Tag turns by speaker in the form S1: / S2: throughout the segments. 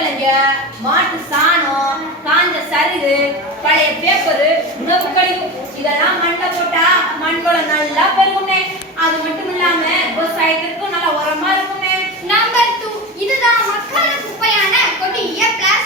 S1: பொற்கலைங்க மாட்டு சாணம் காஞ்ச சருகு பழைய பேப்பரு உணவு கழிவு இதெல்லாம் மண்ணில் போட்டா மண் குளம் நல்லா பெருகுமே. அது மட்டும் இல்லாம விவசாயத்திற்கும் நல்லா உரமா இருக்குமே.
S2: நம்பர் டூ இதுதான் மக்கள் குப்பையான கொடிய பிளாஸ்டிக்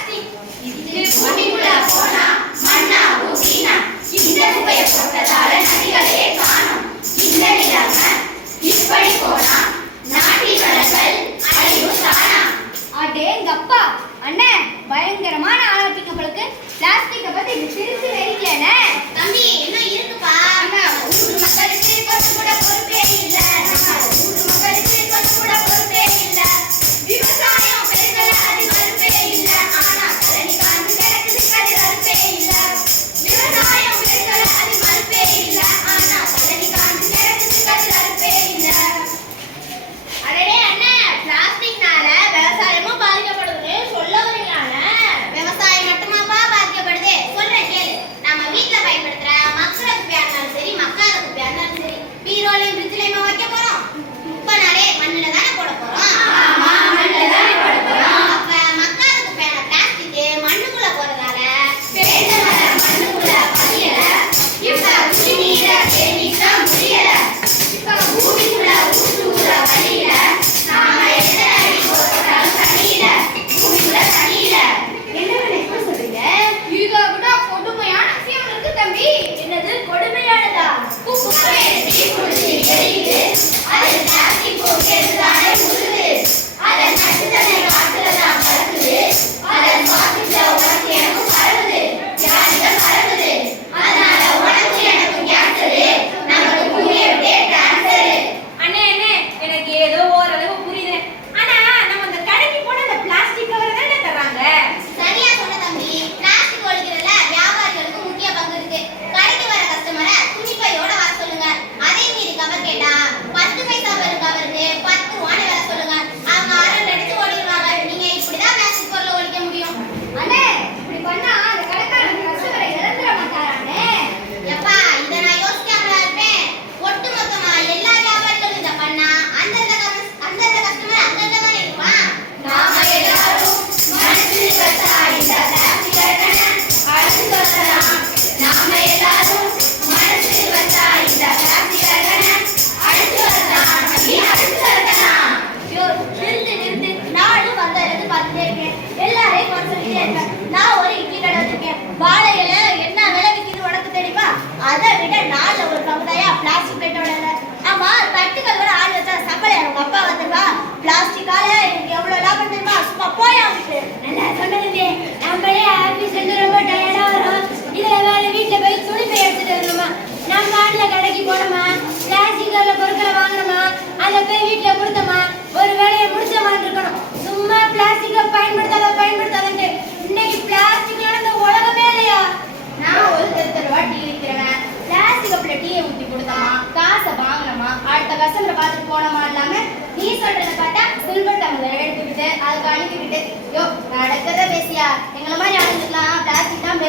S2: apoiando. பேசியா? எங்களை மாதிரி ஆளுங்கெல்லாம் பிளாஸ்டிக் தான்